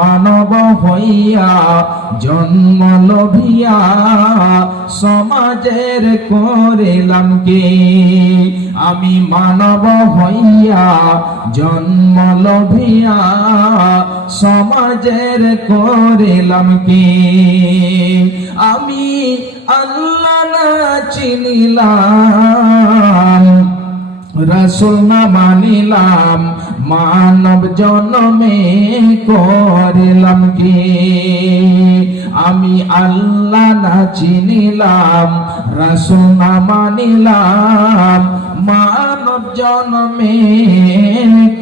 মানব হইয়া, জন্ম লভিয়া, সমাজের করিলাম কি? আমি মানব হইয়া, জন্ম লভিয়া, সমাজের করিলাম কি? আমি আল্লাহ চিনিলাম রসুল না মানিলাম, মানব জন্মে করিলাম কি? আমি আল্লাহ না চিনিলাম, রসুল না মানিলাম, মানব জন্মে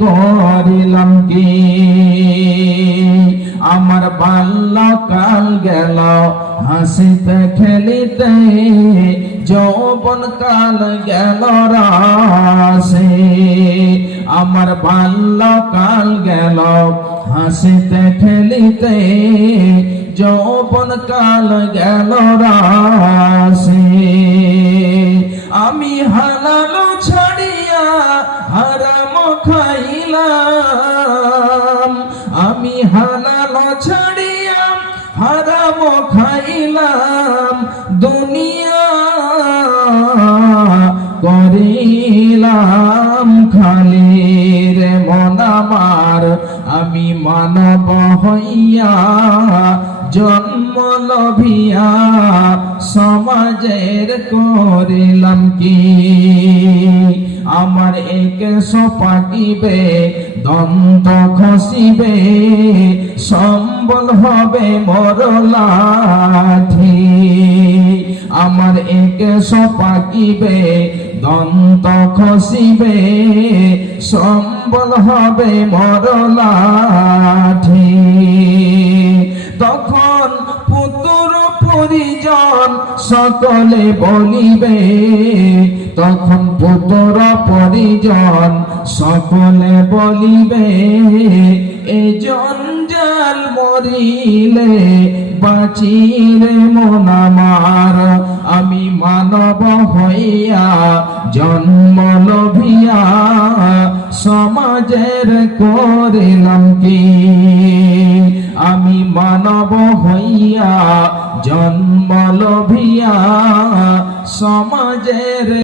করিলাম কি? আমার বাল্যকাল গেল, হাসিতে খেলিতে যৌবন কাল গেল আমার বাল্যকাল গেল, হাসিতে খেলিতে যৌবন কাল গেল রাসে আমি হালালো ছাড়িয়া হারাম খাইলাম, আমি হালালো ছাড়িয়া হারাম খাইলাম, দুনিয়া করিলাম খালি। আমার, আমি মানব হইয়া জন্ম লভিয়া, সমাজের করিলাম কি? আমার এক সপাকিবে দন্ত খসিবে সম্বল হবে মরলাঠি। আমার এক সপাকিবে দন্ত খসিবে, সম্বল হবে মরলাঠি। তখন পুতুর পরিজন সকলে বলিবে, তখন পুত্র পরিজন সকলে বলিবে এই জঞ্জাল মরিলে বাঁচিরে মন আমার, আমি মানব হইয়া জন্ম লভিয়া সমাজের করিলাম কি? আমি মানব হইয়া জন্ম লভিয়া সমাজের